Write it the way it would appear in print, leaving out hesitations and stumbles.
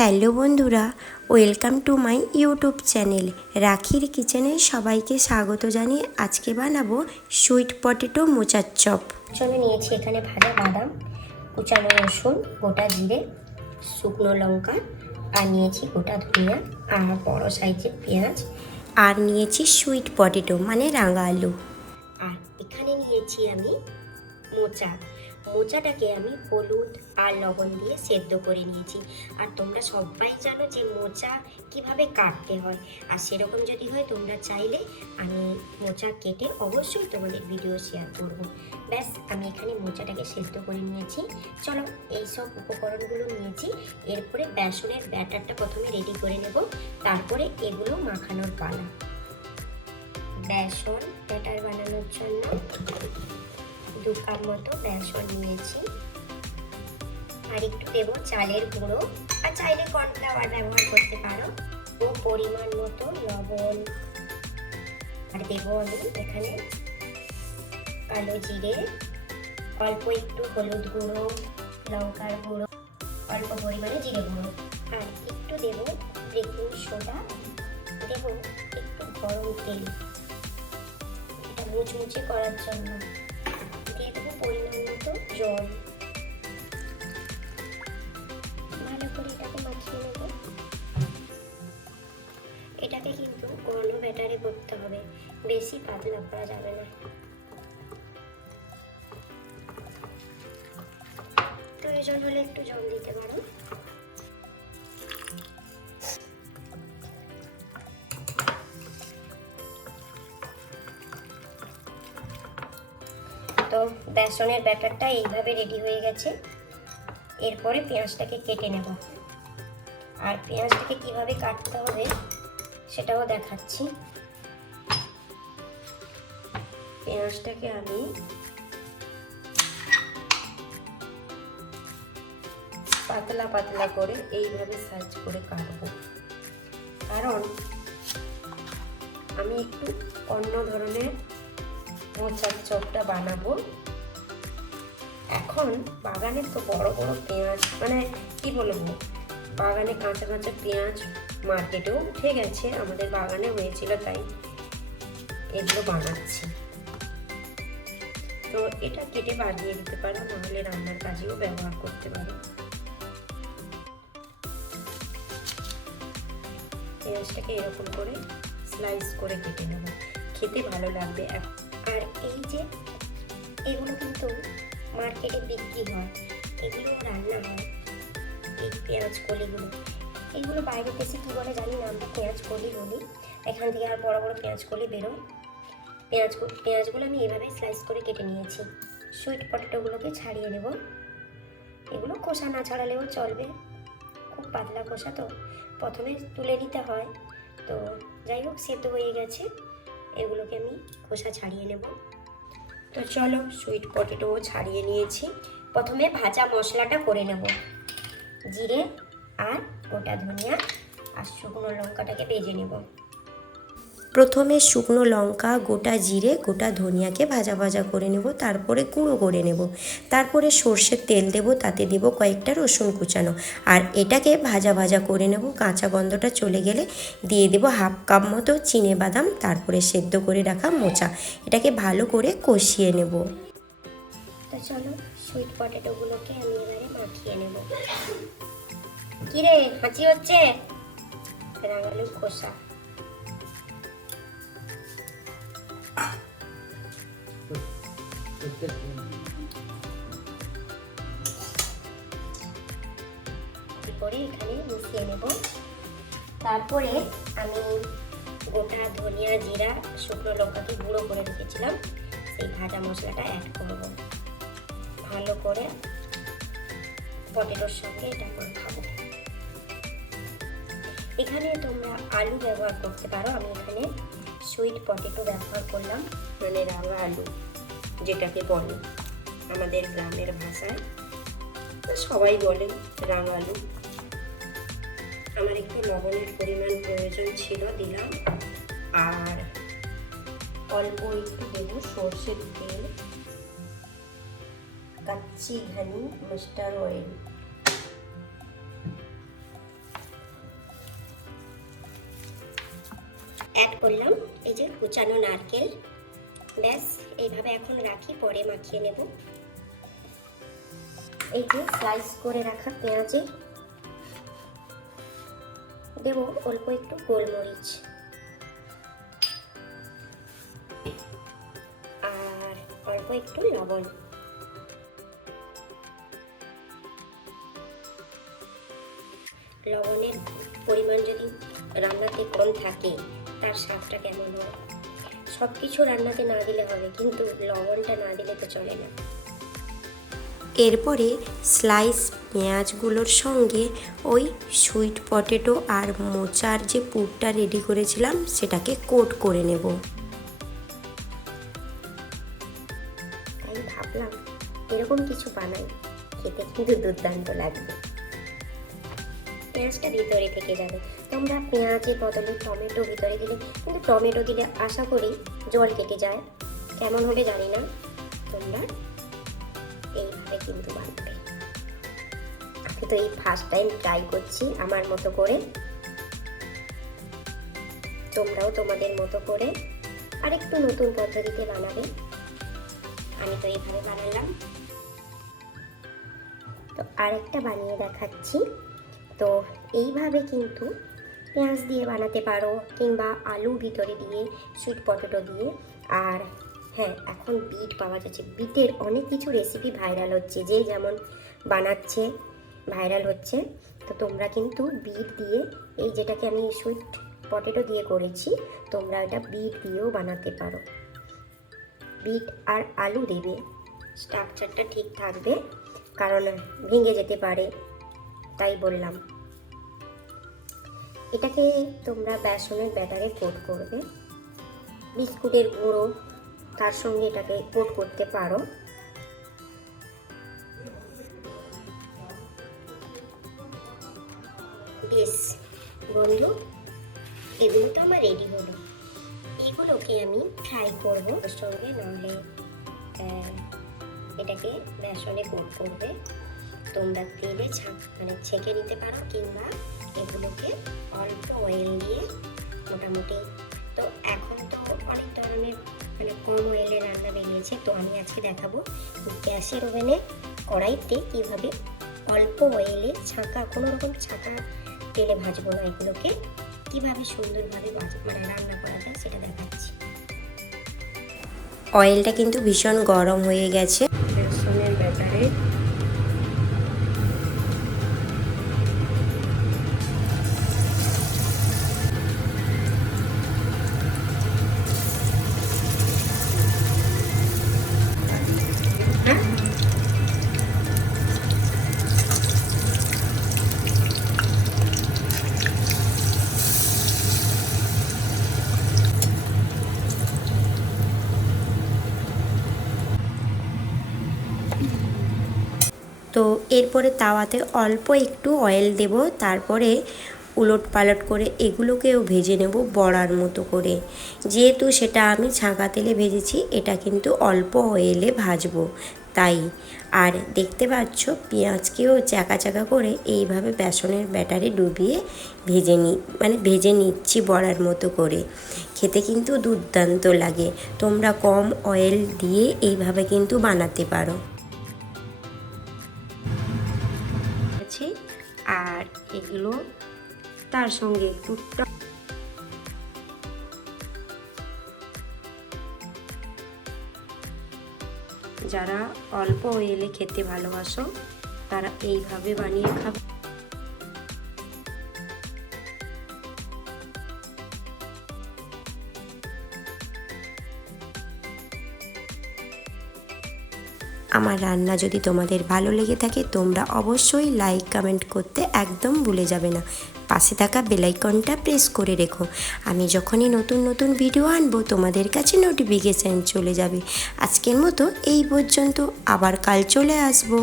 Hello বন্ধুরা, welcome to my YouTube channel রাখির কিচেনে সবাইকে স্বাগত জানিয়ে আজকে বানাবো সুইট পটেটো মোচার চপ। জন্য নিয়েছি এখানে ভাজা বাদাম, কুচানো রসুন, গোটা জিরে, শুকনো লঙ্কা, আর নিয়েছি গোটা ধনিয়া আর বড় সাইজের পেঁয়াজ, আর নিয়েছি সুইট পটেটো মানে রাঙা আলু। আর এখানে নিয়েছি আমি মোচাটাকে আমি হলুদ আর লবণ দিয়ে সেদ্ধ করে নিয়েছি। আর তোমরা সবাই জানো যে মোচা কিভাবে কাটতে হয়, আর সেরকম যদি হয় তোমরা চাইলে আমি মোচা কেটে অবশ্যই তোমাদের ভিডিও শেয়ার করব। ব্যাস, আমি এখানে মোচাটাকে সেদ্ধ করে নিয়েছি। চলো, এই সব উপকরণগুলো নিয়েছি। এরপরে বেসনের ব্যাটারটা প্রথমে রেডি করে নেব, তারপরে এগুলো মাখানোর পালা। বেসন ব্যাটার বানানোর জন্য 2 কাপ মতো বেসন নিয়েছি, আর একটু দেবো চালের গুঁড়ো, আর চাইলে কর্নফ্লাওয়ার ব্যবহার করতে পারো, ও পরিমাণ মতো লবণ, আর দেবো আমি এখানে কালো জিরে, অল্প একটু হলুদ গুঁড়ো, লঙ্কার গুঁড়ো, অল্প পরিমাণে জিরে গুঁড়ো, আর একটু দেবো বেকিং সোডা, দেবো একটু গরম তেল এটা মুচমুচে করার জন্য, দিয়ে দেবো পরিমাণ মতো জল। ভালো করে এটাকে মাখিয়ে নেব। এটাকে কিন্তু ঘন ব্যাটারে করতে হবে, বেশি পাতলা করা যাবে না। প্রয়োজন হলে একটু জল দিতে পারো। তো বেসনের ব্যাটারটা এইভাবে রেডি হয়ে গেছে। এরপরে পেঁয়াজটাকে কেটে নেব, আর পেঁয়াজটাকে কিভাবে কাটতে হবে সেটাও দেখাচ্ছি। পেঁয়াজটাকে আমি পাতলা পাতলা করে এইভাবে সাইজ করে কাটবো, কারণ আমি একটু অন্য ধরনের মোচার চপটা বানাবো। এখন বাগানে তো বড় বড় পেঁয়াজ, মানে কি বলবো, বাগানে কাঁচা কাঁচা পেঁয়াজ মার্কেটেও উঠে গেছে, আমাদের বাগানে হয়েছিল তাই এগুলো বানাচ্ছি। তো এটা কেটে বানিয়ে দিতে পারো, নাহলে রান্নার কাজেও ব্যবহার করতে পারো। পেঁয়াজটাকে এরকম করে স্লাইস করে কেটে নেব, খেতে ভালো লাগবে। আর এই যে এগুলো কিন্তু মার্কেটে বিক্রি হয়, এগুলো রান্না হয়, এই পেঁয়াজ কলিগুলো, এগুলো বাইরে দেশে কী বলে জানি না, আমরা পেঁয়াজ কলি বলি। এখান থেকে আর বড় বড় পেঁয়াজ কলি বেরোয়। পেঁয়াজগুলো আমি এভাবে স্লাইস করে কেটে নিয়েছি। সুইট পটেটোগুলোকে ছাড়িয়ে নেব। এগুলো খোসা না ছাড়ালেও চলবে, খুব পাতলা খোসা তো প্রথমে তুলে নিতে হয়। তো যাই হোক, সেদ্ধ হয়ে গেছে, এগুলোকে আমি খোসা ছাড়িয়ে নেব। তো চলো, সুইট পটেটোও ছাড়িয়ে নিয়েছি। প্রথমে ভাজা মশলাটা করে নেব। জিরে আর গোটা ধনিয়া আর শুকনো লঙ্কাটাকে ভেজে নেব। প্রথমে শুকনো লঙ্কা, গোটা জিরে, গোটা ধনিয়াকে ভাজা ভাজা করে নেব, তারপরে গুঁড়ো করে নেব। তারপরে সর্ষের তেল দেব, তাতে দেব কয়েকটা রসুন কুচানো, আর এটাকে ভাজা ভাজা করে নেব। কাঁচা গন্ধটা চলে গেলে দিয়ে দেব 1/2 কাপ মতো চিনেবাদাম, তারপরে সেদ্ধ করে রাখা মোচা, এটাকে ভালো করে কষিয়ে নেব। তো চলো, সুইট পটেটোগুলোকে আমি এবারে মাখিয়ে নেব। কিরে, হাঁচি হচ্ছে? রাঙালু খোসা করে এখানে মিশিয়ে নেব। তারপরে আমি গোটা ধনিয়া, জিরা, শুকনো লঙ্কাকে গুঁড়ো করে রেখেছিলাম, সেই ভাজা মশলাটা অ্যাড করব। ভালো করে পটেটোর সঙ্গে এটা মাখাবো। এখানে তোমরা আলু ব্যবহার করতে পারো, আমি এখানে সুইট পটেটো ব্যবহার করলাম, মানে রাঙা আলু যেটাকে বলে আমাদের গ্রামের ভাষায়, সবাই বলে রাঙা আলু। আমার একটু লবণের পরিমাণ প্রয়োজন ছিল, দিলাম। আর অল্প একটু দেবো সর্ষের তেল, কাচ্চি ঘনি মাস্টার্ড অয়েল, অ্যাড করলাম এই যে কুচানো নারকেল। ব্যাস এইভাবে এখন রাখি, পরে মাখিয়ে নেব। এই যে স্লাইস করে রাখা পেঁয়াজে দেব অল্প একটু গোলমরিচ আর অল্প একটু লবণ। লবণের পরিমাণ যদি রান্নাতে কম থাকে তার স্বাদটা কেমন হবে? সব কিছু রান্নাতে না দিলে হবে, কিন্তু লবণটা না দিলে তো চলে না। এরপরে স্লাইস পেঁয়াজগুলোর সঙ্গে ওই সুইট পটেটো আর মোচার যে পুরটা রেডি করেছিলাম সেটাকে কোট করে নেব। আমি ভাবলাম এরকম কিছু বানাই, খেতে কিন্তু দুর্দান্ত লাগবে। পেঁয়াজটা ভিতরে থেকে যাবে। তোমরা পেঁয়াজের বদলে টমেটো ভিতরে দিলে, কিন্তু টমেটো দিলে আশা করি জল কেটে যায়, কেমন হবে জানি না। তোমরা এইভাবে কিন্তু বানাবে। আমি তো এই ফার্স্ট টাইম ট্রাই করছি আমার মতো করে, তোমরাও তোমাদের মতো করে আরেকটু নতুন পদ্ধতিতে বানাবে। আমি তো এইভাবে বানালাম, তো আরেকটা বানিয়ে দেখাচ্ছি। তো এইভাবে কিন্তু পেঁয়াজ দিয়ে বানাতে পারো, কিংবা আলু ভিতরে দিয়ে, সুইট পটেটো দিয়ে। আর হ্যাঁ, এখন বিট পাওয়া যাচ্ছে, বিটের অনেক কিছু রেসিপি ভাইরাল হচ্ছে, যে যেমন বানাচ্ছে ভাইরাল হচ্ছে। তো তোমরা কিন্তু বিট দিয়ে, এই যেটাকে আমি সুইট পটেটো দিয়ে করেছি, তোমরা এটা বিট দিয়েও বানাতে পারো। বিট আর আলু দেবে, স্ট্রাকচারটা ঠিক থাকবে, কারণ ভেঙে যেতে পারে, তাই বললাম। এটাকে তোমরা বেসনের ব্যাটারে কোট করবে, বিস্কুটের গুঁড়ো তার সঙ্গে এটাকে কোট করতে পারো। বেশ বন্ধু, এগুলো তো আমার রেডি হলো। এগুলোকে আমি ফ্রাই করবো ওর সঙ্গে, নাহলে এটাকে বেসনে কোট করবে। তোমরা তেলে ছেঁকে নিতে পারো, কিংবা এগুলোকে অল্প অয়েল দিয়ে মোটামুটি। তো এখন তো অনেক ধরনের কম অয়েলে রান্না বেরিয়েছে, তো আমি আজকে দেখাবো গ্যাসের ওভেনে কড়াইতে কীভাবে অল্প অয়েলে ছাঁকা, কোনো রকম ছাঁকা তেলে ভাজবো না, এগুলোকে কীভাবে সুন্দরভাবে রান্না করা যায় সেটা দেখাচ্ছি। অয়েলটা কিন্তু ভীষণ গরম হয়ে গেছে। বেসনের ব্যাটারে তো এরপরে তাওয়াতে অল্প একটু অয়েল দেব, তারপরে উলট পালট করে এগুলোকেও ভেজে নেব বড়ার মতো করে। যেহেতু সেটা আমি ছাঁকা তেলে ভেজেছি, এটা কিন্তু অল্প অয়েলে ভাজবো তাই। আর দেখতে পাচ্ছ পেঁয়াজকেও চাকা চাকা করে এইভাবে বেসনের ব্যাটারে ডুবিয়ে ভেজে নিচ্ছি বড়ার মতো করে। খেতে কিন্তু দুর্দান্ত লাগে। তোমরা কম অয়েল দিয়ে এইভাবে কিন্তু বানাতে পারো। আর এগুলো তার সঙ্গে একটু যারা অল্প অয়েলে খেতে ভালোবাসো তারা এইভাবে বানিয়ে খাবে। আমার রান্না যদি তোমাদের ভালো লেগে থাকে, তোমরা অবশ্যই লাইক কমেন্ট করতে একদম ভুলে যাবে না। পাশে থাকা বেল আইকনটা প্রেস করে রেখো। আমি যখনই নতুন নতুন ভিডিও আনবো তোমাদের কাছে নোটিফিকেশান চলে যাবে। আজকের মতো এই পর্যন্ত, আবার কাল চলে আসবো।